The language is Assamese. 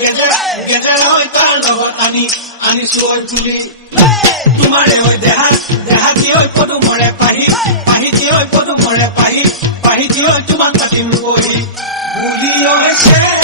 গেজে গেজে হয় তার লগত আনিছো ওই তুলি তোমারে ওই দেহা দি ওই কদু মরে পাহি দি ওই কদু মরে পাহি দি ওই তোমার কাটিম বহি ভুলি ওই